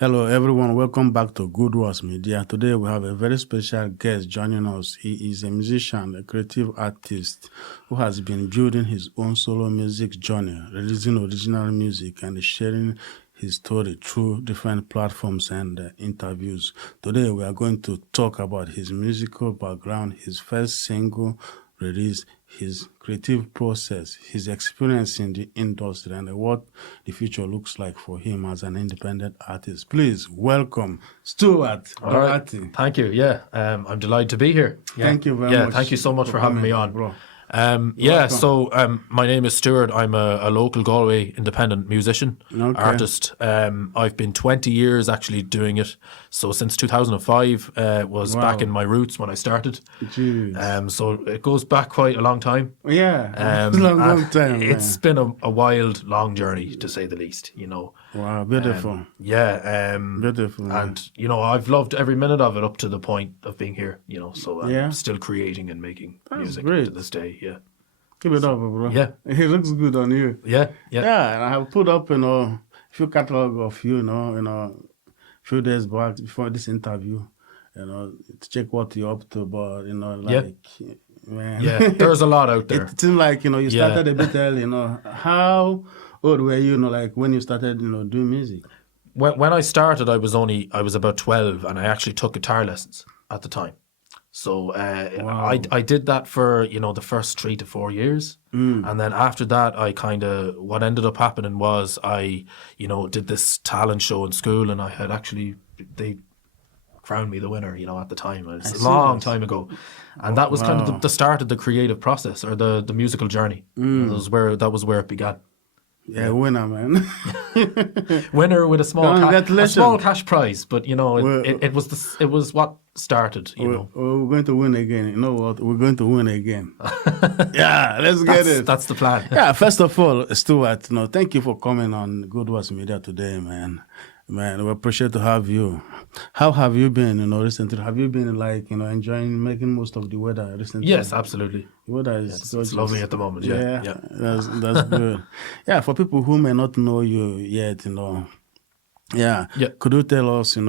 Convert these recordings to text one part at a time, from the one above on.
Hello, everyone. Welcome back to Guddoers Media. Today we have a very special guest joining us. He is a musician, a creative artist who has been building his own solo music journey, releasing original music and sharing his story through different platforms and interviews. Today we are going to talk about his musical background, his first single release, his creative process, his experience in the industry, and what the future looks like for him as an independent artist. Please welcome Stuart. All right. Thank you. Yeah, I'm delighted to be here. Yeah. Thank you very much. Yeah, thank you so much for having me on. Bro. My name is Stuart. I'm a local Galway independent musician, artist. I've been 20 years actually doing it. So since 2005 was back in my roots when I started. So it goes back quite a long time. Yeah, long time. It's been a wild, long journey to say the least. Wow, beautiful. Beautiful. And I've loved every minute of it up to the point of being here. So I'm still creating and making music to this day. Yeah. Keep it up, bro. Yeah. It looks good on you. Yeah. Yeah, and I have put up, a few catalog of you, a few days back before this interview, to check what you're up to, but, man. Yeah, there's a lot out there. It seems like, you started a bit early, How old were you, when you started, doing music? When I started, I was about 12, and I actually took guitar lessons at the time. So I did that for, the first 3 to 4 years. And then after that, what ended up happening was I, did this talent show in school, and they crowned me the winner, at the time. It was a long time ago. And that was kind of the start of the creative process, or the musical journey. That was where it began. Yeah, winner, man. Winner with a small cash prize, but it was what started. We're going to win again. You know what? We're going to win again. Yeah, let's get it. That's the plan. Yeah, first of all, Stuart, thank you for coming on Guddoers Media today, man. Man, we appreciate to have you. How have you been, recently? Have you been enjoying making most of the weather recently? Yes, absolutely. The weather is it's lovely at the moment. Yeah. That's good. Yeah, for people who may not know you yet, could you tell us, a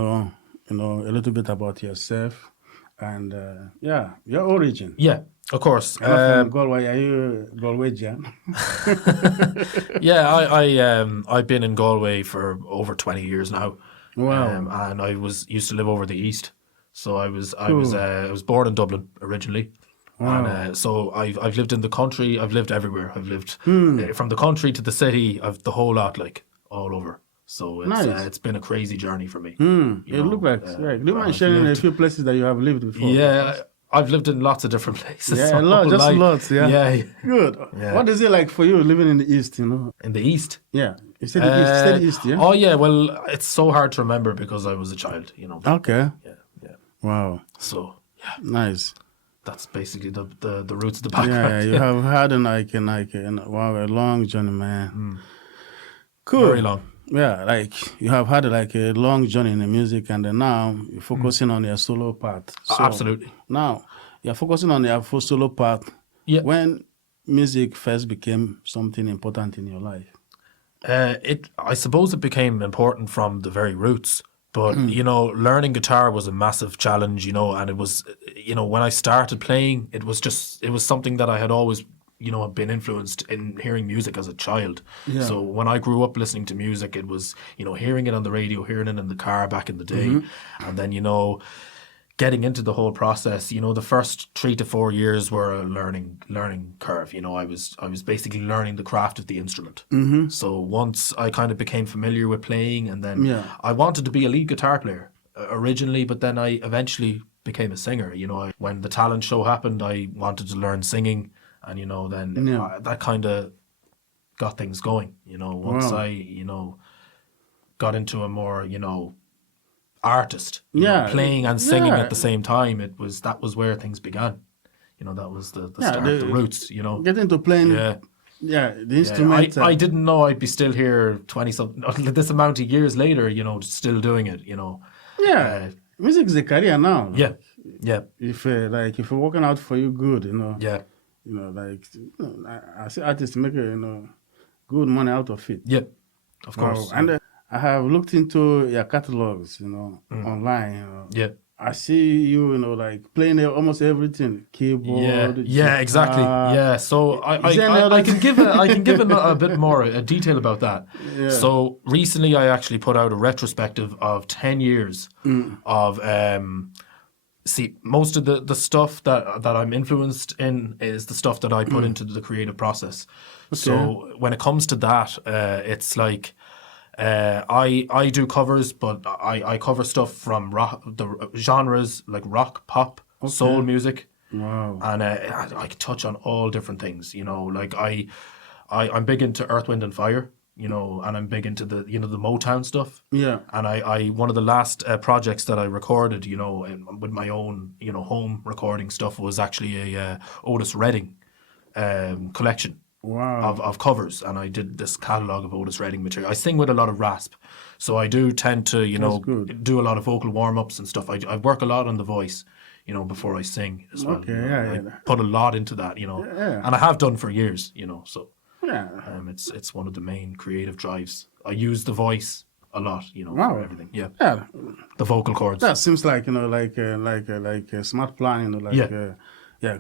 little bit about yourself and your origin? Yeah, of course. From Galway. Are you Galwegian? Yeah, I've been in Galway for over 20 years now. Wow. And I used to live over the east, so I was born in Dublin originally. Wow. And so I've lived in the country. I've lived everywhere. I've lived from the country to the city. I've the whole lot, all over. So it's been a crazy journey for me. It looks like. Do you mind sharing a few places that you have lived before? Yeah, I've lived in lots of different places. Yeah, lots. Yeah. Yeah. Good. Yeah. What is it like for you living in the East? In the East. Yeah. You said the East. Yeah. Oh yeah. Well, it's so hard to remember because I was a child. Okay. Yeah. Wow. So yeah. Nice. That's basically the roots of the background. Yeah, you have had a long journey, man. Cool. Very long. Yeah, you have had a long journey in the music, and now you're focusing on your solo part. So absolutely. Now you're focusing on your full solo part. Yeah. When music first became something important in your life? I suppose it became important from the very roots. But, learning guitar was a massive challenge, and it was, when I started playing, it was something that I had always, been influenced in hearing music as a child. Yeah. So when I grew up listening to music, it was, hearing it on the radio, hearing it in the car back in the day. And then, getting into the whole process, the first 3 to 4 years were a learning curve. I was basically learning the craft of the instrument. So once I kind of became familiar with playing, and then I wanted to be a lead guitar player originally, but then I eventually became a singer. When the talent show happened, I wanted to learn singing, and that kind of got things going. Once I got into a more artist, playing and singing at the same time. That was where things began. That was the start, the roots. Get into playing. The instrument. I didn't know I'd be still here 20-something, this amount of years later. Still doing it. Music is a career now. Yeah. If if you're working out for you, good. Yeah. I see artists make good money out of it. Yeah. Of course. And I have looked into your catalogs, online. Yeah. I see you, like playing almost everything, keyboard, Yeah, exactly. guitar. Yeah, so Is there any other I can give a bit more detail about that. Yeah. So recently, I actually put out a retrospective of 10 years of see, most of the stuff that I'm influenced in is the stuff that I put into the creative process. So when it comes to that, it's like I do covers, but I cover stuff from the genres like rock, pop, soul music. Wow. And I touch on all different things, like I'm big into Earth, Wind and Fire, and I'm big into the Motown stuff. Yeah. And I one of the last projects that I recorded, with my own, home recording stuff was actually a Otis Redding collection. Wow. Of covers, and I did this catalogue of Otis Redding material. I sing with a lot of rasp, so I do tend to, do a lot of vocal warm-ups and stuff. I work a lot on the voice, before I sing as well. Okay, I put a lot into that, and I have done for years, so Yeah. it's one of the main creative drives. I use the voice a lot, Wow. for everything. Yeah, Yeah. the vocal cords. That seems like, like a smart plan,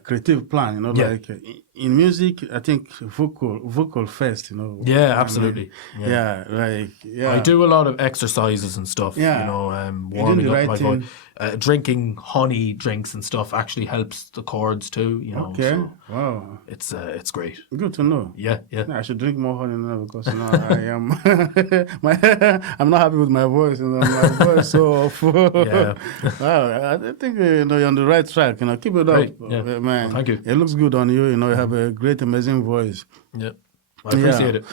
creative plan, like in music, I think vocal first, Yeah, absolutely. I I do a lot of exercises and stuff, warming the up right my voice. thing. Drinking honey drinks and stuff actually helps the chords too, Okay. so Wow. it's great. Good to know. Yeah. I should drink more honey now because I am I'm not happy with my voice. My voice so awful. Yeah. Wow, I think you're on the right track. Keep it Great. up, Yeah. man. Well, thank you. It looks good on you. You have a great, amazing voice. Yeah. I appreciate it.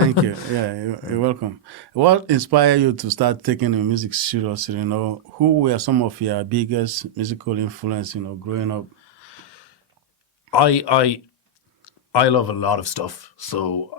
Thank you. Yeah, you're welcome. What inspired you to start taking the music seriously? Who were some of your biggest musical influence? Growing up. I love a lot of stuff. So,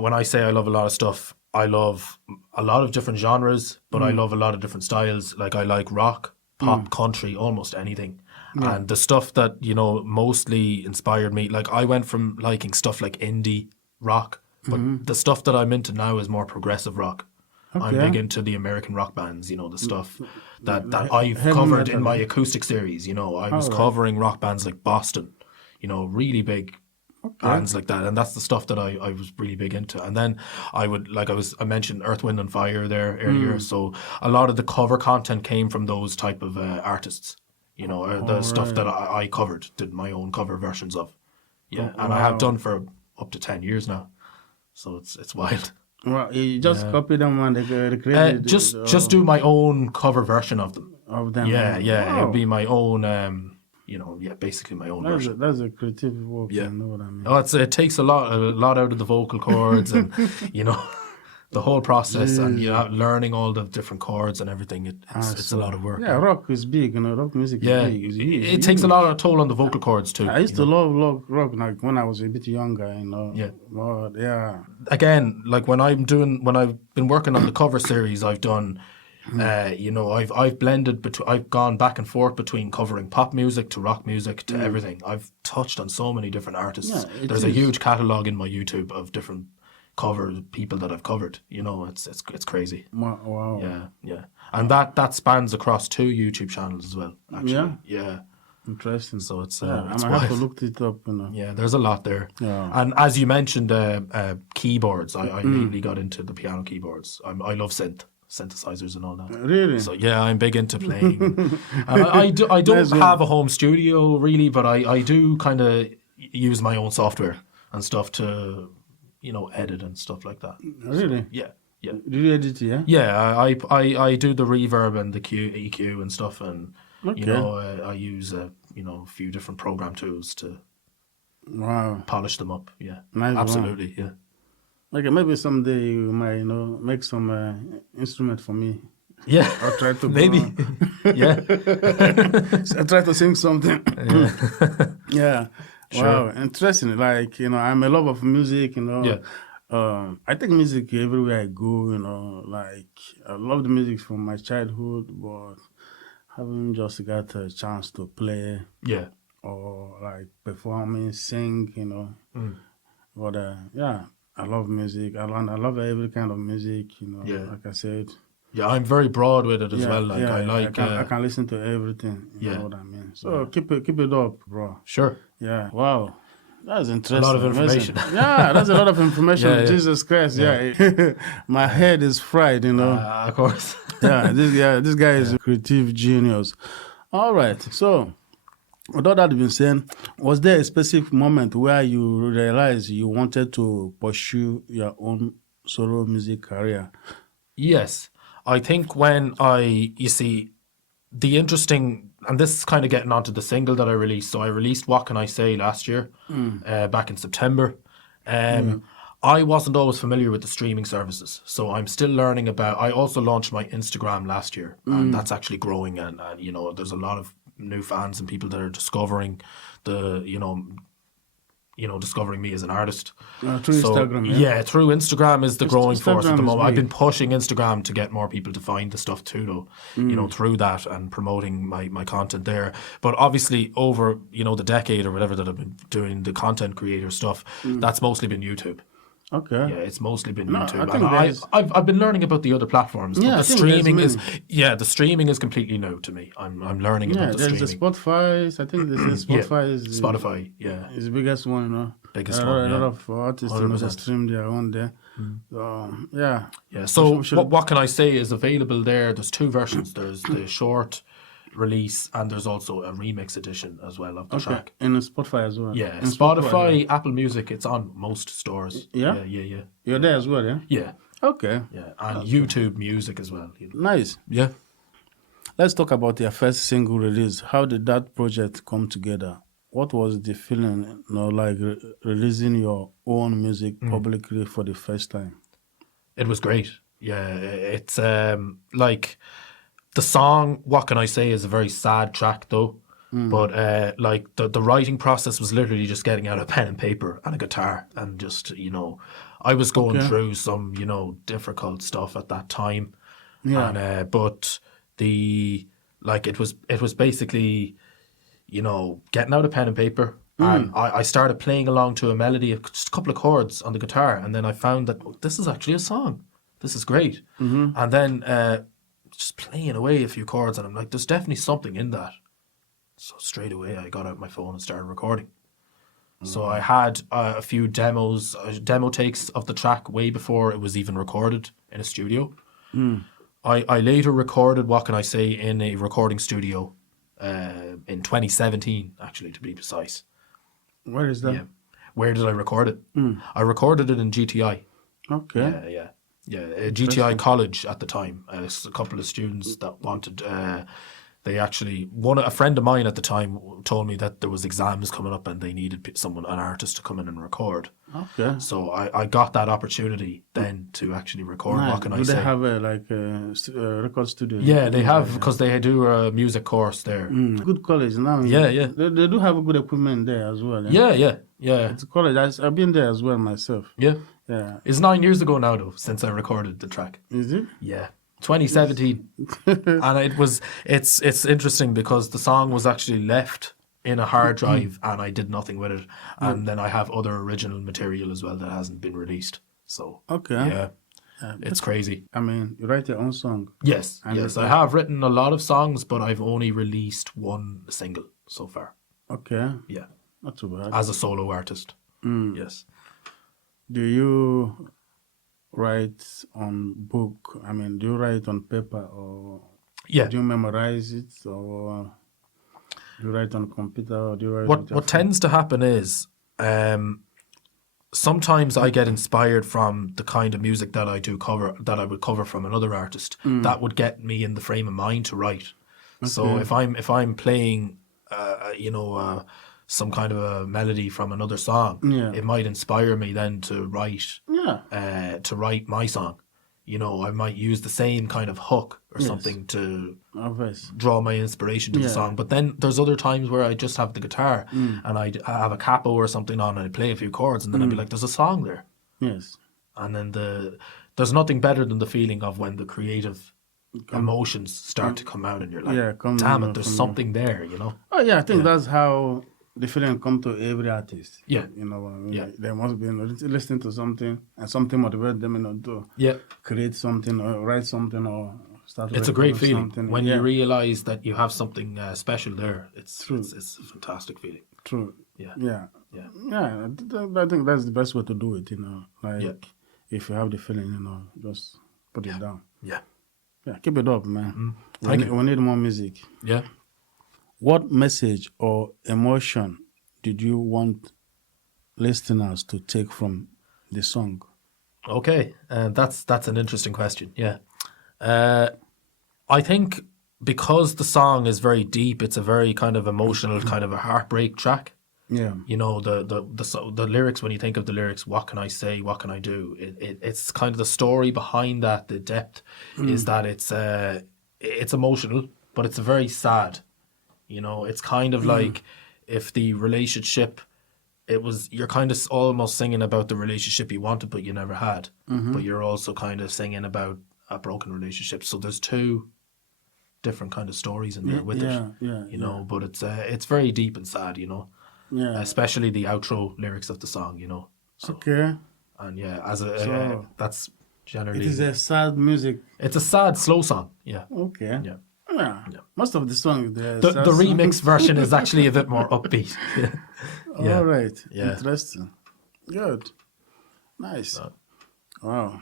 when I say I love a lot of stuff, I love a lot of different genres, but I love a lot of different styles. Like, I like rock, pop, country, almost anything. Yeah. And the stuff that, mostly inspired me, like, I went from liking stuff like indie rock, but the stuff that I'm into now is more progressive rock. Okay. I'm big into the American rock bands, the stuff that I've covered in my acoustic series. I was covering rock bands like Boston, really big bands like that, and that's the stuff that I was really big into. And then I mentioned Earth, Wind and Fire there earlier, so a lot of the cover content came from those type of artists, the stuff that I covered, did my own cover versions of. Yeah, and I have done for up to 10 years now, so it's wild. Well, you just copy them and they create just do my own cover version of them. Yeah. Wow. It'd be my own basically my own version. That's a creative work. Yeah. You know what I mean? Oh, it takes a lot out of the vocal cords and the whole process and learning all the different chords and everything. It's a lot of work. Yeah, rock is big. Rock music is big. It takes a lot of toll on the vocal cords too. I used to love rock like when I was a bit younger. Yeah. But yeah. Again, like when I've been working on the cover series, I've done. I've blended I've gone back and forth between covering pop music to rock music to everything. I've touched on so many different artists. Yeah, there's a huge catalog in my YouTube of different cover people that I've covered. It's crazy. Wow. Yeah. And that spans across 2 YouTube channels as well, actually. Yeah. Interesting. So it's I might have to look it up. Yeah, there's a lot there. Yeah. And as you mentioned, keyboards. I mainly got into the piano keyboards. I love synthesizers and all that. Really? So yeah, I'm big into playing. I don't have a home studio really, but I do kind of use my own software and stuff to edit and stuff like that. Really? So, yeah. Do you edit? Yeah. Yeah, I do the reverb and the EQ and stuff, and I use a few different program tools to polish them up. Yeah, nice. Absolutely. Wow. Yeah. Okay, maybe someday you might make some instrument for me. Yeah, I'll try to maybe. Yeah, I'll try to sing something. Yeah. Sure. Wow, interesting. Like I'm a lover of music. Yeah. I take music everywhere I go. Like I love the music from my childhood, but haven't just got a chance to play. Yeah. Or like performing, sing. But I love music. I love every kind of music. Yeah. Like I said. Yeah, I'm very broad with it as well. Like I like. I can listen to everything. You know what I mean. So keep it up, bro. Sure. Yeah. Wow. That's interesting. A lot of information. Yeah, that's a lot of information. Yeah. Jesus Christ. Yeah. My head is fried. Of course. This guy is a creative genius. All right. So, with all that being said, was there a specific moment where you realized you wanted to pursue your own solo music career? Yes. I think when you see, the interesting, and this is kind of getting onto the single that I released. So I released What Can I Say last year, back in September. I wasn't always familiar with the streaming services. So I'm still learning I also launched my Instagram last year, and that's actually growing. And there's a lot of new fans and people that are discovering discovering me as an artist. Through Instagram, yeah, through Instagram is the growing force at the Instagram moment. I've big. been pushing Instagram to get more people to find the stuff too, though, through that and promoting my content there. But obviously over, the decade or whatever that I've been doing the content creator stuff, that's mostly been YouTube. Okay. Yeah, it's mostly been YouTube. I think I've been learning about the other platforms, but Yeah, I the think streaming is completely new to me. I'm learning about the there's streaming. the Spotify. I think Spotify is Spotify, yeah. is the biggest one, Biggest a one, lot of artists, 100%. stream their own there. So, yeah. Yeah. So We should- what can I say is available there? There's two versions. There's the short release, and there's also a remix edition as well of the track. In Spotify as well. Yeah, In Spotify, Apple Music, it's on most stores. Yeah? Yeah. You're there as well, yeah? Yeah, Okay. yeah. And YouTube Music as well. Nice. Yeah. Let's talk about your first single release. How did that project come together? What was the feeling, like releasing your own music publicly for the first time? It was great. Yeah, it's like the song "What Can I Say" is a very sad track though, but like the writing process was literally just getting out a pen and paper and a guitar and just I was going through some difficult stuff at that time, and but it was basically getting out a pen and paper. And I started playing along to a melody of just a couple of chords on the guitar, and then I found that this is actually a song. This is great. And then just playing away a few chords, and I'm like, there's definitely something in that. So straight away, I got out my phone and started recording. So I had a few demo takes of the track way before it was even recorded in a studio. I later recorded What Can I Say in a recording studio in 2017, actually, to be precise. Where is that? Yeah. Where did I record it? I recorded it in GTI. Okay. Yeah, GTI College at the time. A couple of students that wanted. They actually a friend of mine at the time told me that there was exams coming up and they needed an artist to come in and record. Okay. So I got that opportunity then to actually record. Nice. What can I Do say? they have a record studio? Yeah, they have, because they do a music course there. Good college now. Yeah. They do have a good equipment there as well. Yeah. Yeah. It's a college. I've been there as well myself. Yeah. Yeah. It's 9 years ago now, though, since I recorded the track. Is it? Yeah. 2017. And it's interesting because the song was actually left in a hard drive and I did nothing with it. And then I have other original material as well that hasn't been released. So, Okay. it's crazy. I mean, you write your own song. Yes. I have written a lot of songs, but I've only released one single so far. Okay. Yeah. Not too bad. As a solo artist. Yes. Do you write on book? I mean, do you write on paper or do you memorize it or do you write on computer or do you write What tends to happen is sometimes I get inspired from the kind of music that I would cover from another artist that would get me in the frame of mind to write. Okay. So if I'm playing some kind of a melody from another song, it might inspire me then to write my song. I might use the same kind of hook or something to draw my inspiration to the song. But then there's other times where I just have the guitar and I have a capo or something on and I play a few chords and then I'd be like, there's a song there. Yes. And then there's nothing better than the feeling of when the creative emotions start to come out and you're like, damn it, there's something there, Oh yeah, I think that's how the feeling come to every artist. Yeah. You know, Yeah. they must be listening to something and something motivate them, to create something or write something or start. It's a great feeling something. when you realize that you have something special there. It's True. It's a fantastic feeling. True. Yeah. Yeah. Yeah. Yeah. I think that's the best way to do it. Like if you have the feeling, just put it down. Yeah. Yeah. Keep it up, man. Thank you. We need more music. Yeah. What message or emotion did you want listeners to take from the song? Okay, that's an interesting question. Yeah, I think because the song is very deep, it's a very kind of emotional, kind of a heartbreak track. Yeah. The lyrics. When you think of the lyrics, what can I say? What can I do? It's kind of the story behind that. The depth is that it's emotional, but it's very sad. It's kind of like if the relationship. You're kind of almost singing about the relationship you wanted but you never had, but you're also kind of singing about a broken relationship. So there's two different kind of stories in there with it, but it's very deep and sad, especially the outro lyrics of the song, So, okay. And that's generally. It is a sad music. It's a sad, slow song. Yeah. Okay. Yeah. Yeah. Most of the songs, the remix version is actually a bit more upbeat. All right. Yeah. Interesting. Good. Nice. Wow.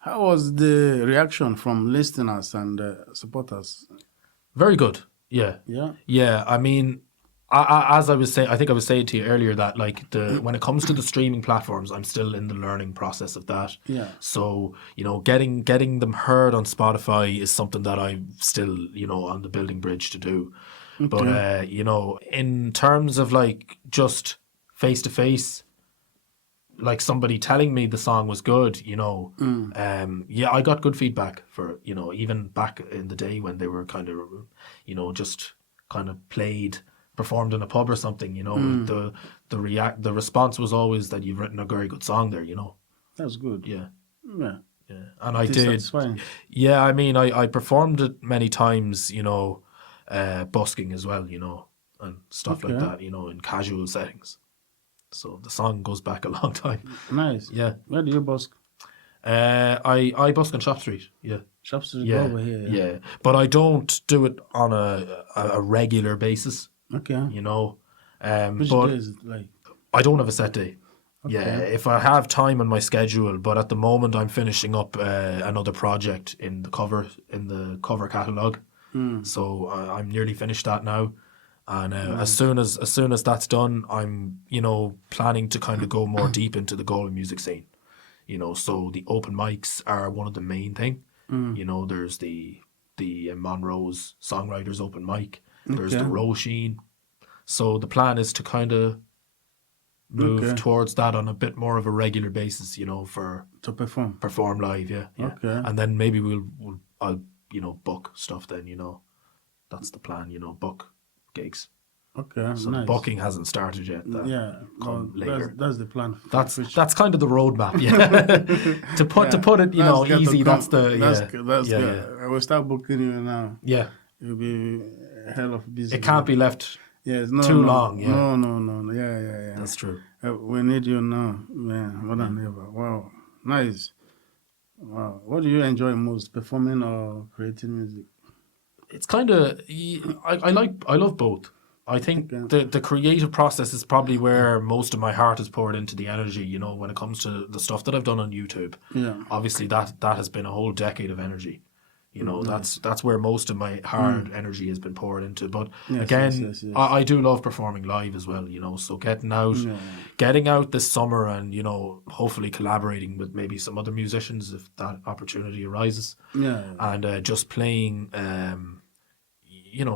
How was the reaction from listeners and supporters? Very good. Yeah. Yeah. Yeah. I mean, as I was saying, I think I was saying to you earlier that when it comes to the streaming platforms, I'm still in the learning process of that. Yeah. So getting them heard on Spotify is something that I'm still on the building bridge to do. Okay. But in terms of just face to face, like somebody telling me the song was good, I got good feedback for even back in the day when they were kind of just kind of performed in a pub or something, the response was always that you've written a very good song there, That's good. Yeah. Yeah. Yeah. And I did. Yeah, I mean, I performed it many times, busking as well, and stuff like that, in casual settings. So the song goes back a long time. Nice. Yeah. Where do you busk? I busk on Shop Street. Yeah. Shop Street over here. Yeah. But I don't do it on a regular basis. Okay. Which day is it like? I don't have a set day. Okay. Yeah, if I have time on my schedule, but at the moment I'm finishing up another project in the cover catalogue. So I'm nearly finished that now, and as soon as that's done, I'm planning to kind of go more deep into the Galway music scene. So the open mics are one of the main thing. There's the Monroe's Songwriters open mic. There's the Roisin. So the plan is to kind of move towards that on a bit more of a regular basis, to perform live, yeah. Okay. And then maybe I'll book stuff then, that's the plan, book gigs. Okay. So nice. The booking hasn't started yet. Later. That's the plan. That's kind of the roadmap, yeah. to put it, easy. That's good. I will start booking you now. Yeah. You'll be a hell of busy. It can't be left. Too long. Yeah. No. Yeah. That's true. We need you now, man. More than ever. Wow. Nice. Wow. What do you enjoy most, performing or creating music? It's kind of I love both. I think the creative process is probably where most of my heart is poured into the energy. When it comes to the stuff that I've done on YouTube. Yeah. Obviously, that has been a whole decade of energy. That's where most of my hard energy has been poured into. But yes. I do love performing live as well, so getting out this summer and, hopefully collaborating with maybe some other musicians if that opportunity arises. Yeah. And just playing,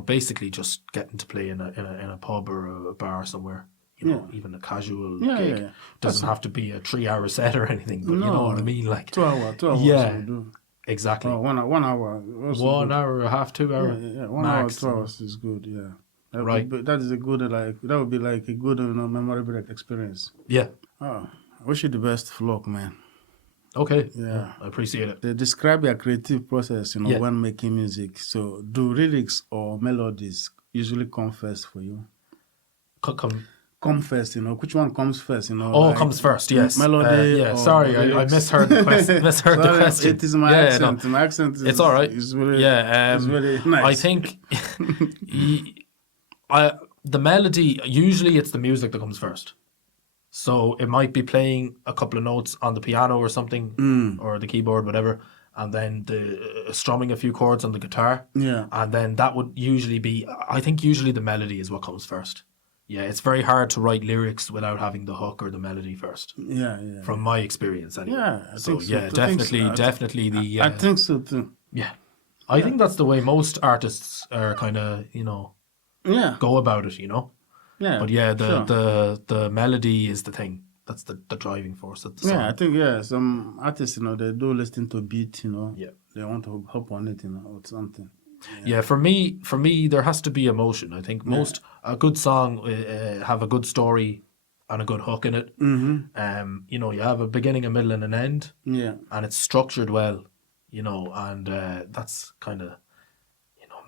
basically just getting to play in a pub or a bar somewhere. Even a casual gig. Yeah. Doesn't have to be a 3-hour set or anything, but you know what I mean? Like 2 hours. Yeah. Will do. Exactly. 1 hour. 1 hour and a half, 2 hours. Yeah, 1 max. hour, 2 hours is good. Yeah. That is a good that would be like a good memorable experience. Yeah. Oh, I wish you the best of luck, man. Okay. Yeah. I appreciate it. Describe your creative process, when making music. So, do lyrics or melodies usually come first for you? come first? Which one comes first? Comes first. Yes. Melody. Yeah. Sorry, I misheard the question. The question. It is my accent. No. My accent is. It's all right. It's really, it's really nice. I think, the melody, usually it's the music that comes first. So it might be playing a couple of notes on the piano or something, or the keyboard, whatever, and then strumming a few chords on the guitar. Yeah. And then that would usually be, I think usually the melody is what comes first. Yeah, it's very hard to write lyrics without having the hook or the melody first. Yeah. From my experience, anyway. Yeah, I think so. Definitely the. I think so too. Yeah, I think that's the way most artists are kind of, go about it. Yeah. But yeah, sure. the melody is the thing. That's the driving force of the song. Yeah, I think some artists, they do listen to beat. Yeah. They want to hop on it, or something. Yeah, for me, there has to be emotion. I think a good song have a good story and a good hook in it. Mm-hmm. You have a beginning, a middle, and an end. Yeah. And it's structured well, and that's kind of,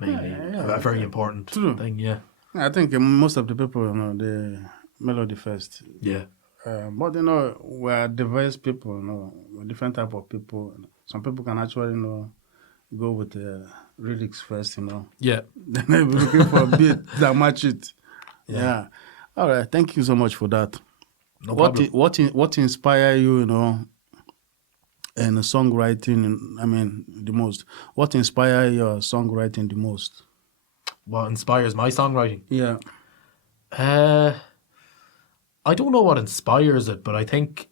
maybe a very important thing. Yeah. I think most of the people, the melody first. Yeah. But we're diverse people. We're different type of people. Some people can actually, go with the lyrics first. Yeah. Then they'll be looking for a beat that match it. Yeah. All right. Thank you so much for that. No problem. What inspire you, in songwriting? The most. What inspire your songwriting the most? What inspires my songwriting? Yeah. I don't know what inspires it, but I think,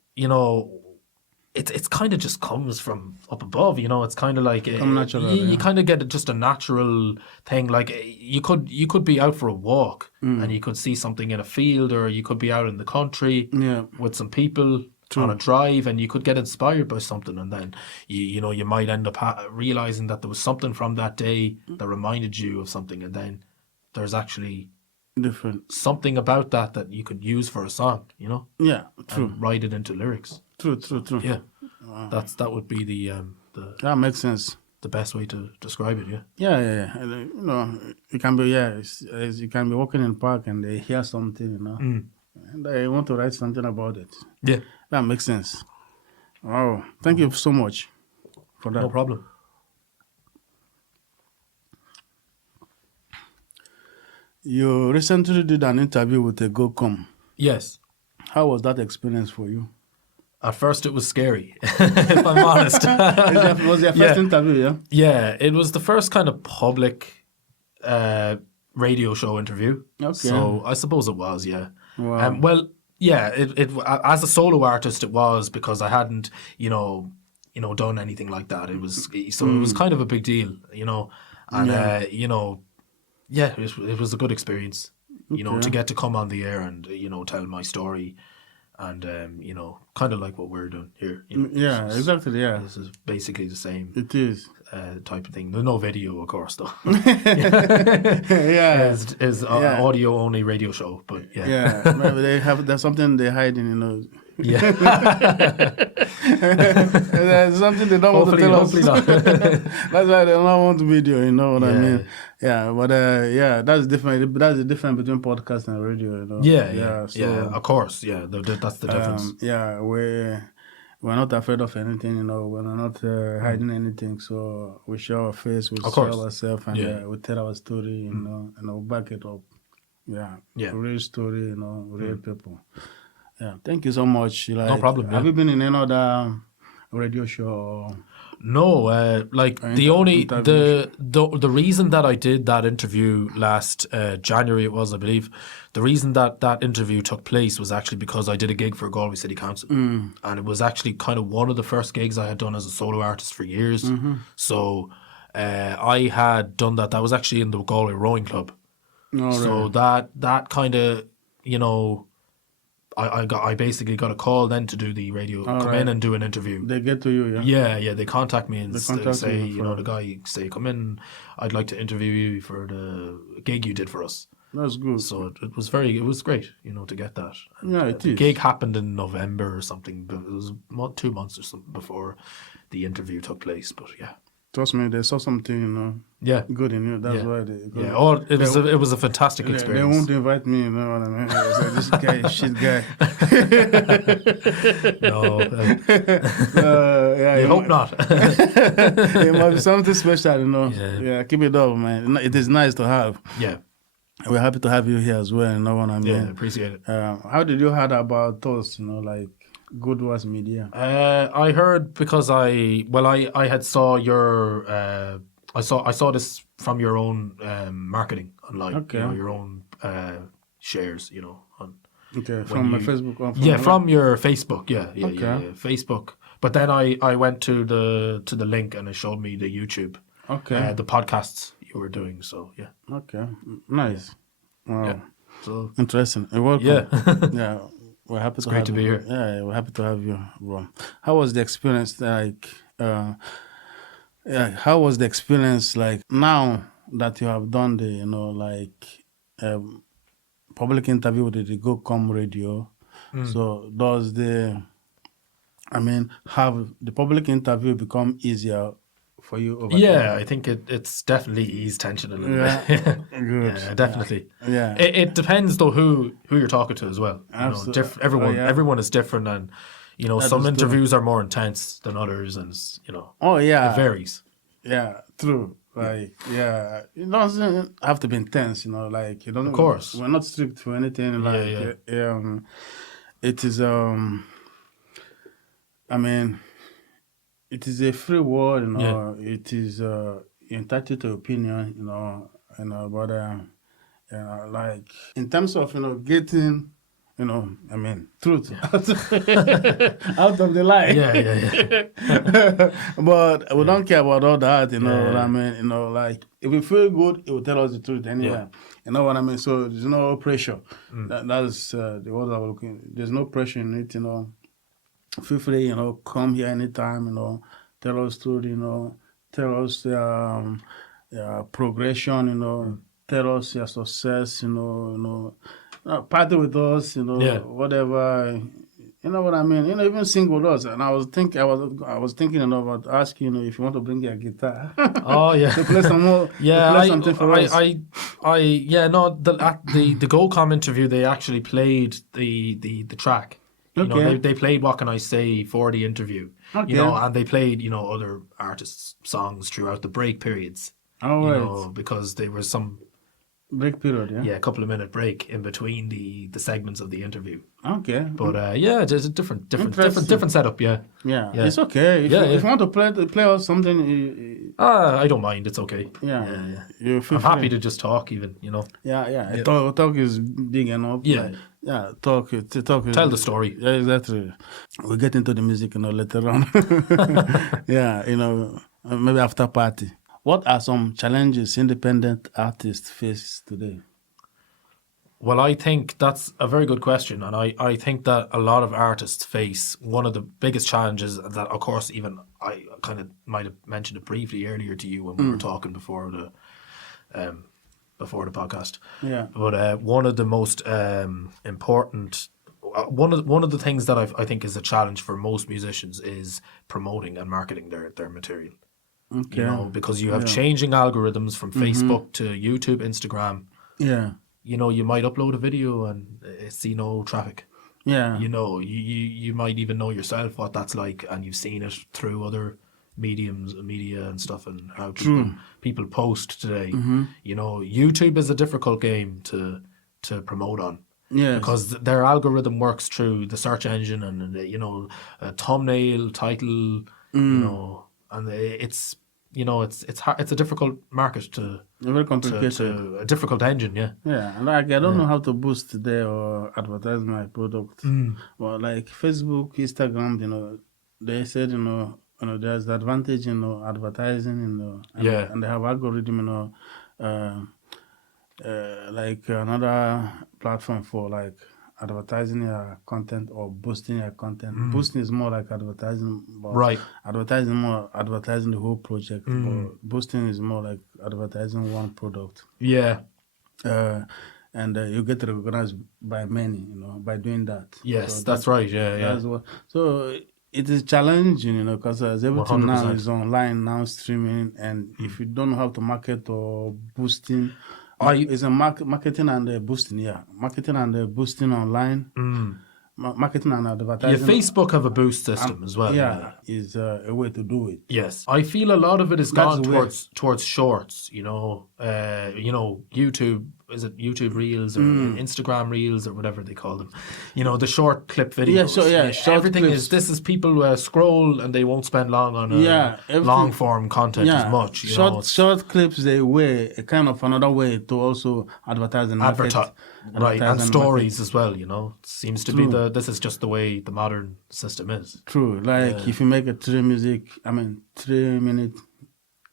it's kind of just comes from up above, It's kind of like you kind of get just a natural thing. Like you could be out for a walk and you could see something in a field, or you could be out in the country with some people on a drive, and you could get inspired by something, and then you might end up realizing that there was something from that day that reminded you of something, and then there's actually different something about that you could use for a song, Yeah, true. and write it into lyrics. True. Yeah, that would be the that makes sense. The best way to describe it. Yeah. Yeah. And, it can be you can be walking in the park and they hear something, and they want to write something about it. Yeah, that makes sense. Wow, thank you so much for that. No problem. You recently did an interview with a GoCom. Yes. How was that experience for you? At first, it was scary, if I'm honest. It was your first interview, yeah? Yeah, it was the first kind of public radio show interview. Okay. So I suppose it was, yeah. Wow. Well, yeah, it as a solo artist, it was, because I hadn't, done anything like that. It was it was kind of a big deal, and yeah, it was a good experience, to get to come on the air and tell my story. And, kind of like what we're doing here. Yeah, exactly, yeah. This is basically the same. It is. Type of thing. There's no video, of course, though. Yeah. It's audio-only radio show, but yeah. Yeah, maybe there's something they hide in, Yeah. There's something they don't want to tell us. Hopefully not. That's why they don't want video, you know what I mean? Yeah, but that's different. That's the difference between podcast and radio, Yeah, So, of course, yeah. That's the difference. We're not afraid of anything, We're not hiding anything. So we show our face, we Of show course. ourselves, and we tell our story, and we back it up. Yeah. Real story, real people. Yeah, thank you so much. No problem. Have you been in any other radio show? No, the reason that I did that interview last January, it was, I believe, the reason that interview took place was actually because I did a gig for Galway City Council, and it was actually kind of one of the first gigs I had done as a solo artist for years. So I had done that. That was actually in the Galway Rowing Club. Oh, so really? that kind of I basically got a call then to do the radio, in and do an interview. They get to you, yeah? Yeah, they contact me and say, the guy say, come in, I'd like to interview you for the gig you did for us. That's good. So it was great, to get that. And, yeah, it the is. gig happened in November or something, but it was 2 months or something before the interview took place, but yeah. Trust me, they saw something, Yeah. good in you. That's Yeah. why they. Yeah. Oh, it was a fantastic They experience. won't invite me, you know what I mean? They say, this guy is shit guy. No. Yeah, You hope not. It must be something special, Yeah. Yeah, keep it up, man. It is nice to have. Yeah. We're happy to have you here as well, you know what I mean? Yeah. Appreciate it. How did you heard about us, like Guddoers Media? I heard because I had saw your I saw this from your own marketing online. Okay. Your own shares. On Okay, from my Facebook. from your Facebook. Yeah. Okay. Facebook. But then I went to the link and it showed me the YouTube. Okay. The podcasts you were doing. So yeah. Okay. Nice. Wow. Yeah. So Interesting. You're welcome. yeah. Yeah. We're happy to great have to be you. here. Yeah, we're happy to have you, bro. How was the experience how was the experience like now that you have done the, public interview with the GoCom radio? So does have the public interview become easier for you over Yeah, I think it's definitely eased tension a little bit. Good. Yeah, definitely. Yeah. It depends though who you're talking to as well. Absolutely. Everyone is different, and some is true. interviews are more intense than others, and Oh yeah. it varies. Yeah, true. Like, yeah, it doesn't have to be intense, like, you don't. Of course. We're not strict for anything. Like, it is, it is a free world, It is, you're entitled to opinion, but, like, in terms of, getting, truth out of the lie. Yeah. But we don't care about all that, what I mean? Like, if we feel good, it will tell us the truth anyway. Yeah. You know what I mean? So there's no pressure. That's the word I'm looking. There's no pressure in it, Feel free, come here anytime, tell us truth, tell us progression, tell us your success, party with us, whatever. You know what I mean? Even sing with us. And I was thinking about asking if you want to bring your guitar. Oh yeah. To play some more. Yeah, play something for us. at the GoCom interview they actually played the track. Okay. They played What Can I Say for the interview. Okay. And they played other artists' songs throughout the break periods. All right. Because there was some Break period, yeah? a couple of minute break in between the segments of the interview. Okay. But there's a different setup. Yeah. Yeah. Yeah. It's okay. If you want to play us something, I don't mind. It's okay. yeah. You feel I'm free. happy to just talk, even. Yeah. Talk is big enough. Yeah. Like, yeah. Talk. Tell the story. Yeah, exactly. We'll get into the music, later on. Yeah, maybe after party. What are some challenges independent artists face today? Well, I think that's a very good question. And I think that a lot of artists face one of the biggest challenges that, of course, even I kind of might have mentioned it briefly earlier to you when we were talking before the podcast. Yeah. But one of the most important, one of the things that I think is a challenge for most musicians is promoting and marketing their material. Okay. Because you have changing algorithms from Facebook to YouTube, Instagram. Yeah. You might upload a video and see no traffic. Yeah. You might even know yourself what that's like, and you've seen it through other media and stuff, and how people post today. YouTube is a difficult game to promote on. Yes. Because their algorithm works through the search engine and a thumbnail, title, and it's hard, it's a difficult market to Very complicated. to a difficult engine, yeah. Yeah, and like I don't know how to boost or advertise my product. Well, like Facebook, Instagram, they said there's the advantage advertising, and they have algorithm, like another platform for like advertising your content or boosting your content. Boosting is more like advertising, but Right. advertising the whole project. But boosting is more like advertising one product. Yeah. And you get recognized by many, by doing that. Yes, So that's right. Yeah, yeah. That's what. So it is challenging, because everything now 100%. is online, now streaming, and if you don't know how to market or boosting, it's a marketing and boosting, marketing and boosting online, marketing and advertising. Facebook have a boost system as well. Is a way to do it. Yes, I feel a lot of it is gone towards shorts. YouTube. Is it YouTube Reels or Instagram Reels or whatever they call them? The short clip videos. Short everything clips. This is people scroll and they won't spend long on long form content as much. Short clips, they way a kind of another way to also advertise and advertise, right? And stories as well. It seems to be this is just the way the modern system is. True. Like if you make a 3-minute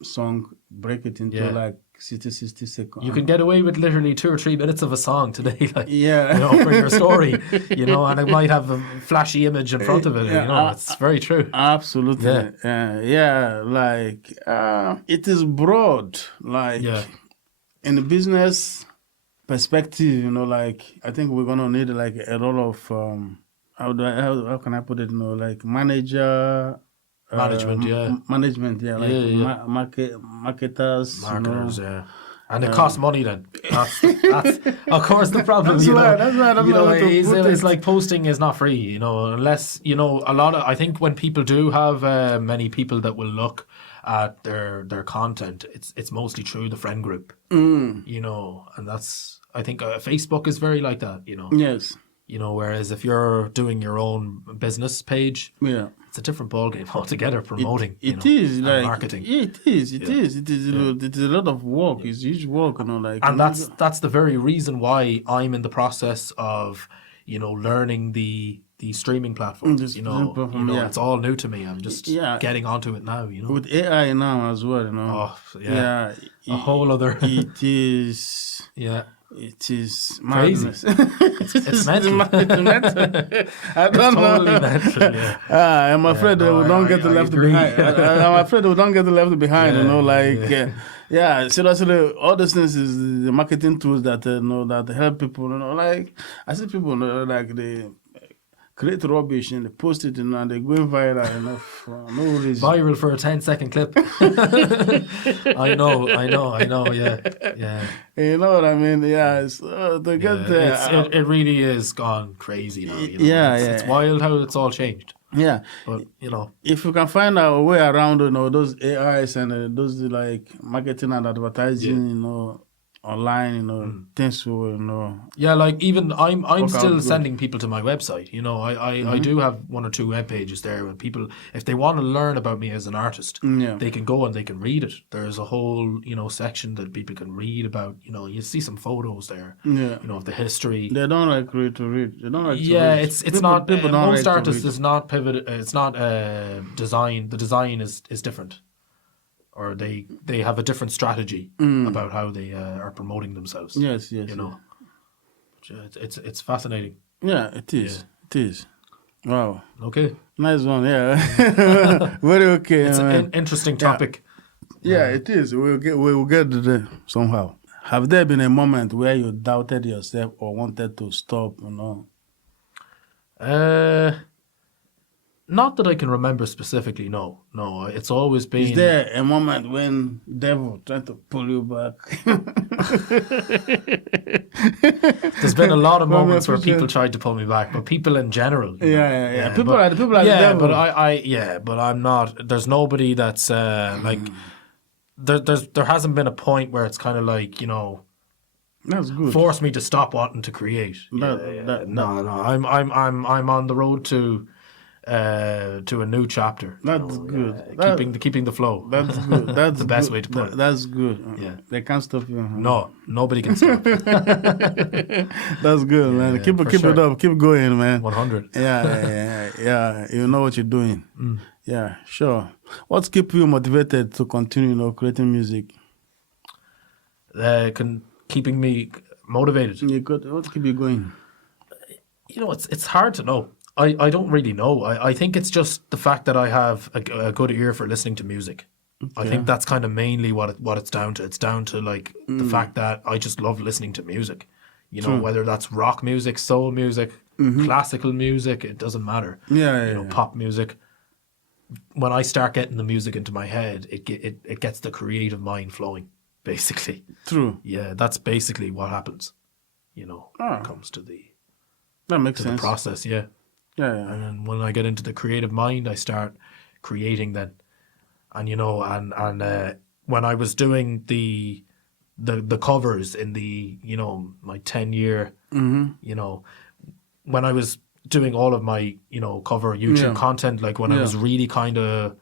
song, break it into like 60 seconds. You can get away with literally 2 or 3 minutes of a song today, for your story, and it might have a flashy image in front of it. It's very true. Absolutely. It is broad. In the business perspective, I think we're gonna need a lot of how can I put it? Manager. Management, marketers, and it costs money. Then that's of course the problem. That's right. It's like posting is not free. Unless a lot of. I think when people do have many people that will look at their content, it's mostly through the friend group. And that's. I think Facebook is very like that. Yes. Whereas if you're doing your own business page, it's a different ballgame altogether. Promoting, it is marketing. It is. It is a lot of work. It's huge work, And that's the very reason why I'm in the process of, learning the streaming platforms. It's all new to me. I'm just getting onto it now. With AI now as well. A whole other. It is. Yeah. It is madness. It's I mental. don't know. Mental, I'm afraid we don't get left behind. I'm afraid we don't get left behind. Seriously, all these things is the marketing tools that that help people. I see people they create rubbish and they post it and they're going viral for no reason. Viral for a 10-second clip. I know, yeah. You know what I mean? Yeah, to get there. It really is gone crazy now. It's wild how it's all changed. Yeah, but if you can find a way around, those AIs and those marketing and advertising, online, things will, Yeah, like even I'm still sending people to my website. I do have 1 or 2 web pages there where people, if they want to learn about me as an artist, they can go and they can read it. There's a whole section that people can read about. You see some photos there. Of the history. They don't like to read. They don't like to read. Yeah, it's not. People don't most artists is not pivot. It's not design. The design is different. Or they have a different strategy about how they are promoting themselves. Yes. It's fascinating. Yeah, it is. Yeah. It is. Wow. Okay. Nice one. Yeah. Very okay. It's an interesting topic. Yeah, it is. We'll get there somehow. Have there been a moment where you doubted yourself or wanted to stop? Not that I can remember specifically, no. It's always been... Is there a moment when devil tried to pull you back? There's been a lot of moments where people tried to pull me back, but people in general. Yeah. People are the devil. But I'm not... There's nobody that's like... There hasn't been a point where it's kind of like, that's good. Force me to stop wanting to create. No. I'm on the road to a new chapter. That's good. Keeping the flow. That's good. That's the best way to put it. That's good. Yeah. They can't stop you. No, nobody can stop. That's good, man. Keep it up. Keep going, man. 100. Yeah. You know what you're doing. Yeah, sure. What's keep you motivated to continue, creating music? Keeping me motivated. What keep you going? It's hard to know. I don't really know. I think it's just the fact that I have a good ear for listening to music. Okay. I think that's kind of mainly what it's down to. It's down to the fact that I just love listening to music. Whether that's rock music, soul music, classical music, it doesn't matter. Yeah. Pop music. when I start getting the music into my head, it gets the creative mind flowing, basically. True. Yeah, that's basically what happens, when it comes to That makes the sense. process, yeah. Yeah. And then when I get into the creative mind, I start creating then. And, when I was doing the covers in the, my 10-year, when I was doing all of my, cover YouTube content, like when I was really kind of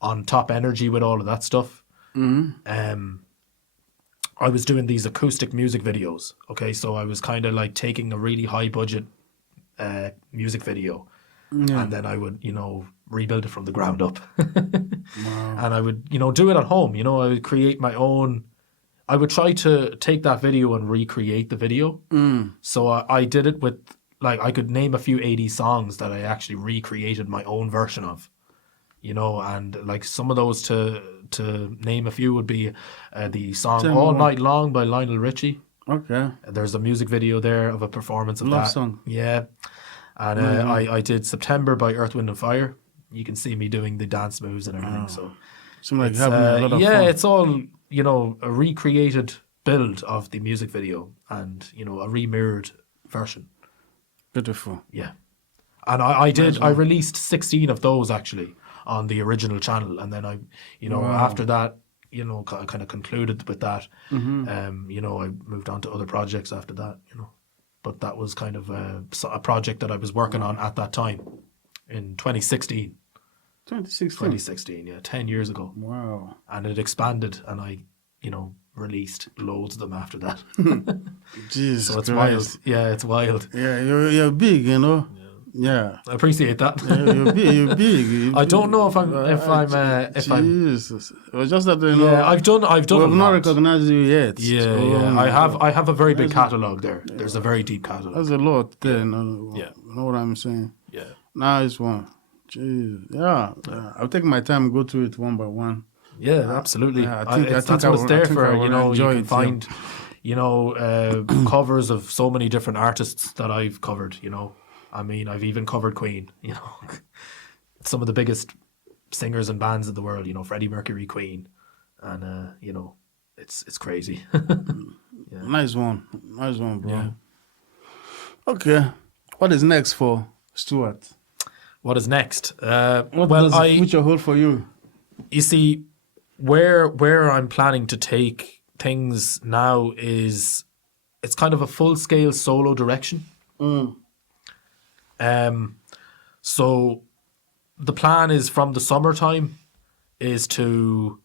on top energy with all of that stuff, I was doing these acoustic music videos. Okay, so I was kind of like taking a really high budget music video, and then I would, rebuild it from the ground up. And I would, do it at home. I would create my own. I would try to take that video and recreate the video. So I did it with, like, I could name a few 80s songs that I actually recreated my own version of. And like some of those to name a few would be the song All Night Long by Lionel Richie. Okay. There's a music video there of a performance of Love that. song. Yeah. And I did September by Earth, Wind and Fire. You can see me doing the dance moves and everything. So Seems like having a lot of yeah, fun. it's all, a recreated build of the music video and, a remirrored version. Beautiful. Yeah. And I released 16 of those actually on the original channel. And then I, after that, kind of concluded with that. I moved on to other projects after that, But that was kind of a project that I was working on at that time in 2016. 2016, yeah, 10 years ago. Wow. And it expanded and I, released loads of them after that. Jesus So it's Christ. wild. Yeah, it's wild. Yeah, you're big, Yeah. I appreciate that. Yeah, you're big. I don't know if I'm Jesus. It was just that I've done we a have not lot. recognized you yet. Yeah, So, yeah. I have a very big catalogue there. There's a very deep catalogue. There's a lot there. Yeah. You know what I'm saying? Yeah. Nice one. Jeez. Yeah. I'll take my time and go through it one by one. Yeah, absolutely. Yeah, I think that's what it's there for. I will You enjoy can it, find, covers of so many different artists that I've covered. I mean, I've even covered Queen. Some of the biggest singers and bands in the world. Freddie Mercury, Queen, and it's crazy. Yeah. Nice one, bro. Yeah. Okay, what is next for Stuart? What is next? What does the future hold for you? You see, where I'm planning to take things now is it's kind of a full-scale solo direction. So the plan is from the summertime is to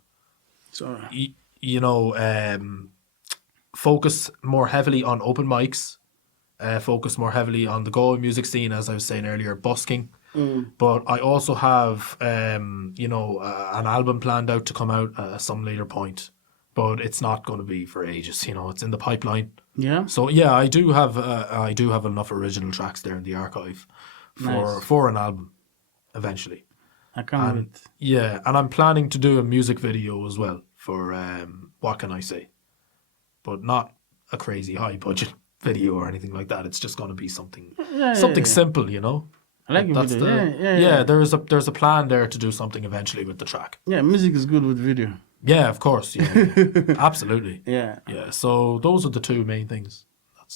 focus more heavily on open mics, focus more heavily on the Galway music scene, as I was saying earlier, busking. But I also have, an album planned out to come out at some later point. But it's not going to be for ages, it's in the pipeline. Yeah. So yeah, I do have enough original tracks there in the archive for an album eventually. I can't wait. Yeah, and I'm planning to do a music video as well for What Can I Say? But not a crazy high budget video or anything like that. It's just going to be something simple, I like your video. Yeah, there's a plan there to do something eventually with the track. Yeah, music is good with video. Yeah, of course. Yeah, absolutely. Yeah. Yeah. So those are the two main things.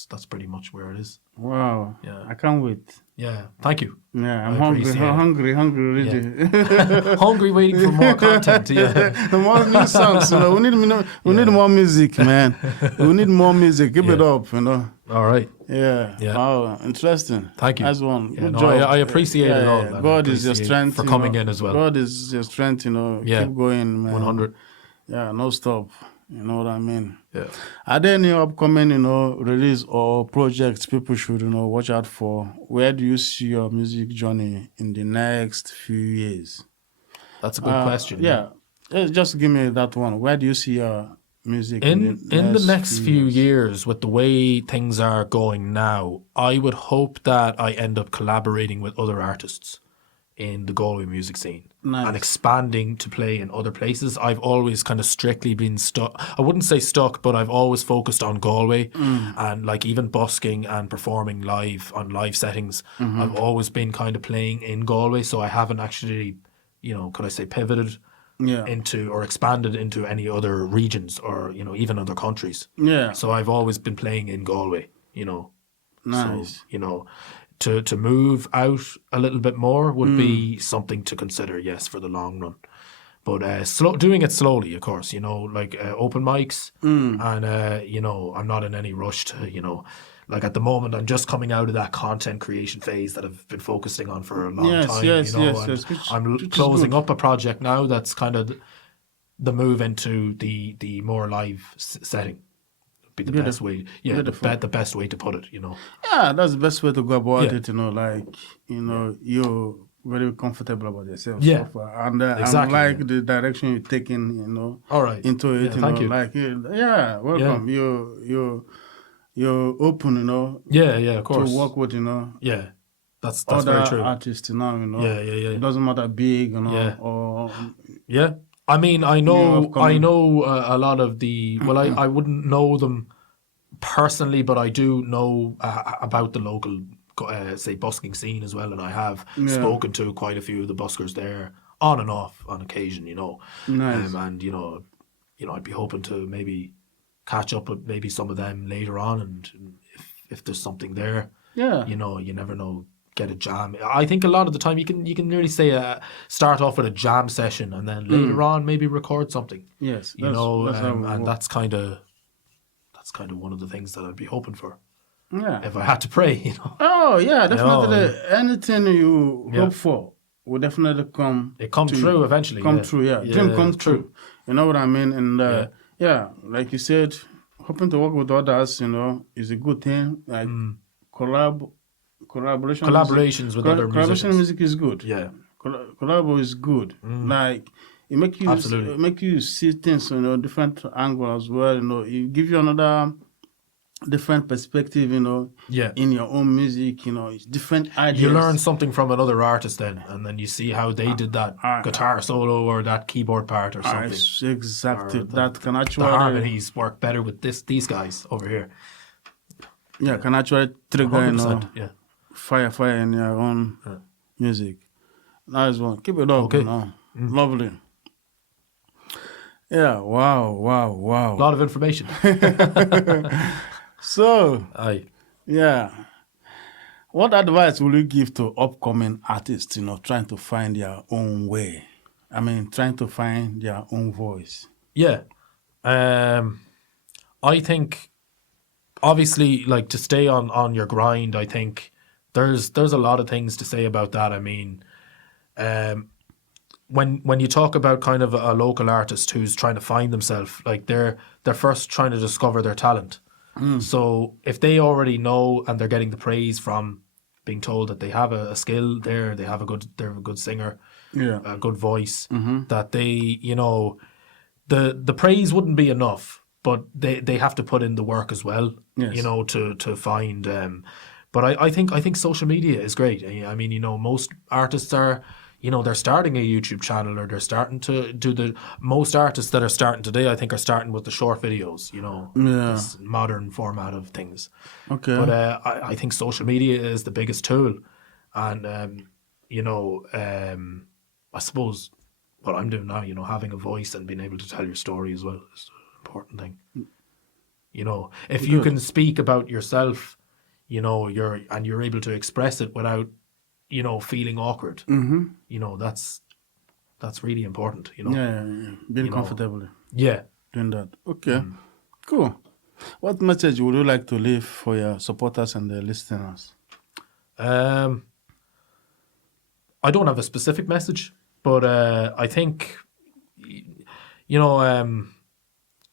That's pretty much where it is. Wow. Yeah. I can't wait. Yeah. Thank you. Yeah, I'm hungry already. Yeah. Hungry, waiting for more content. Yeah. More new songs. We need more music, man. We need more music. Give it up. All right. Yeah. Yeah. Wow. Interesting. Thank you. That's one. Yeah, Good no, job. I appreciate it all. Yeah. God is your strength for coming in as well. God is your strength. Yeah. Keep going, man. 100. Yeah. No stop. You know what I mean? Yeah. Are there any upcoming, release or projects people should, watch out for? Where do you see your music journey in the next few years? That's a good question. Yeah. Just give me that one. Where do you see your music in the next few years, with the way things are going now? I would hope that I end up collaborating with other artists in the Galway music scene. Nice. And expanding to play in other places. I've always kind of strictly been stuck. I wouldn't say stuck, but I've always focused on Galway and like even busking and performing live on live settings. I've always been kind of playing in Galway, so I haven't actually, could I say pivoted into or expanded into any other regions or, even other countries. Yeah. So I've always been playing in Galway, Nice. So, to move out a little bit more would be something to consider, yes, for the long run. But doing it slowly, of course, like open mics. And, I'm not in any rush to, like at the moment, I'm just coming out of that content creation phase that I've been focusing on for a long time. Yes. I'm closing up a project now that's kind of the move into the more live setting. Be the best way, the best way to put it, Yeah, that's the best way to go about it, you're very comfortable about yourself so far. And Exactly, I like the direction you're taking, All right. into it, thank you. like, welcome. You're open, of course. to work with, Yeah, that's other very true. artists now, Yeah. It doesn't matter big, or Yeah. I mean, I know a lot of the, well, I wouldn't know them personally, but I do know about the local, say, busking scene as well, and I have spoken to quite a few of the buskers there on and off on occasion, Nice. And I'd be hoping to maybe catch up with maybe some of them later on, and if there's something there, you never know. Get a jam. I think a lot of the time you can really say start off with a jam session and then later on maybe record something. Yes, that's kind of one of the things that I'd be hoping for. Yeah. If I had to pray, Oh yeah, definitely. Anything you hope for will definitely come. It comes true eventually. Dream comes true. You know what I mean? And like you said, hoping to work with others, is a good thing. Like collaborations with other musicians. Music is good. Yeah. Collabo is good. Like it make you see things, different angle as well. It give you another different perspective, in your own music, it's different ideas. You learn something from another artist then, and then you see how they did that guitar solo or that keyboard part or something. Exactly. That can actually... The harmonies work better with these guys over here. Yeah, can actually trigger, fire in your own music. Nice one. Keep it up, Okay. Lovely. Yeah, wow. A lot of information. So, Aye. yeah. What advice will you give to upcoming artists, trying to find their own way? I mean, trying to find their own voice. Yeah. I think, obviously, like, to stay on your grind, I think there's a lot of things to say about that. I mean, when you talk about kind of a local artist who's trying to find themselves, like they're first trying to discover their talent. So if they already know and they're getting the praise from being told that they have a skill there, they're a good singer, a good voice, that they, the praise wouldn't be enough, but they have to put in the work as well, to find. But I think social media is great. I mean, most artists are, they're starting a YouTube channel, or they're starting to do most artists that are starting today, I think, are starting with the short videos, this modern format of things. Okay. But I think social media is the biggest tool. And, I suppose what I'm doing now, having a voice and being able to tell your story as well is an important thing. If you can speak about yourself, you're able to express it without, feeling awkward. That's really important. Being comfortable. Yeah, doing that. Okay, cool. What message would you like to leave for your supporters and the listeners? I don't have a specific message, but I think,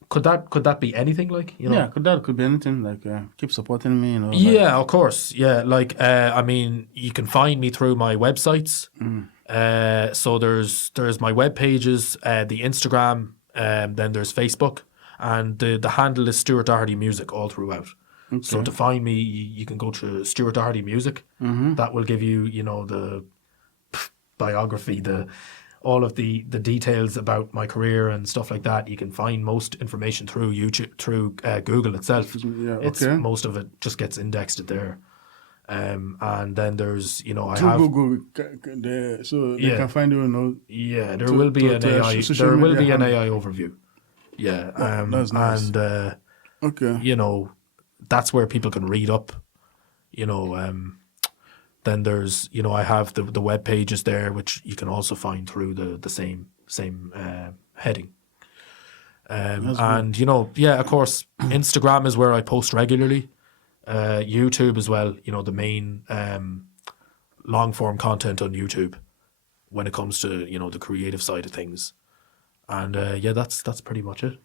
could that be anything, like, Yeah, could be anything, like, keep supporting me, Yeah, of course. Yeah, like, I mean, you can find me through my websites. So there's my web pages, the Instagram, then there's Facebook, and the handle is Stuart Doherty Music all throughout. Okay. So to find me, you can go to Stuart Doherty Music. That will give you, the biography, all of the details about my career and stuff like that. You can find most information through YouTube, through Google itself. Yeah, Most of it just gets indexed there. And then there's, I To have, Google, so they can find you, yeah, there will be an AI, social there will media be an handle. AI overview. Yeah. That's nice. And, Okay. that's where people can read up, then there's, I have the web pages there, which you can also find through the same heading. And, of course, Instagram is where I post regularly. YouTube as well, the main long form content on YouTube when it comes to, the creative side of things. And that's pretty much it,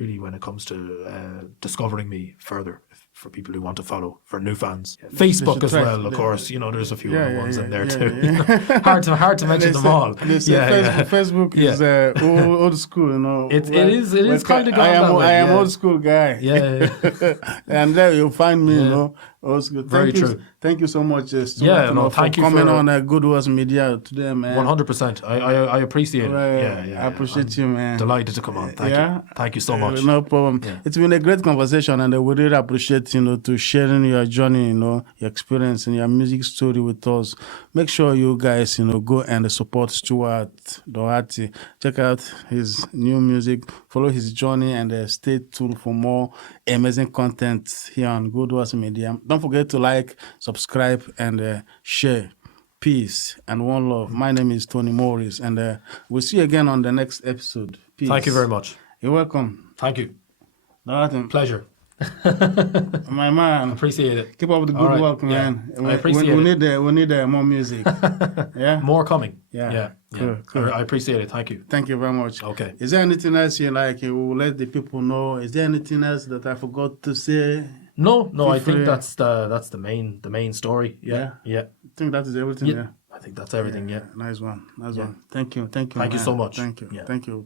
really, when it comes to discovering me further for people who want to follow, for new fans. Facebook as well, of course, there's a few other ones in there too. Yeah. Hard to mention them all. Facebook is old school, It is kind of gone that way. I am old school guy. Yeah. And there you'll find me, old school. Very true. Thank you so much, Stuart, thank you coming for on Guddoers Media today, man. 100%. I appreciate it. I appreciate you, man. Delighted to come on. Thank you. Thank you so much. No problem. Yeah. It's been a great conversation, and I would really appreciate, to sharing your journey, your experience and your music story with us. Make sure you guys, go and support Stuart Doherty. Check out his new music, follow his journey, and stay tuned for more amazing content here on Guddoers Media. Don't forget to like, subscribe, and share. Peace and one love. My name is Tony Morris, and we'll see you again on the next episode. Peace. Thank you very much. You're welcome. Thank you. Nothing. Pleasure. My man. Appreciate it. Keep up the good work, man. I appreciate it. We need more music. Yeah? More coming. Yeah. Cool. I appreciate it. Thank you. Thank you very much. Okay. Is there anything else you will let the people know? Is there anything else that I forgot to say? No, I think that's the main story. Yeah. I think that is everything. Yeah. I think that's everything. Yeah. Nice one. Thank you. Thank you so much. Thank you. Yeah. Thank you.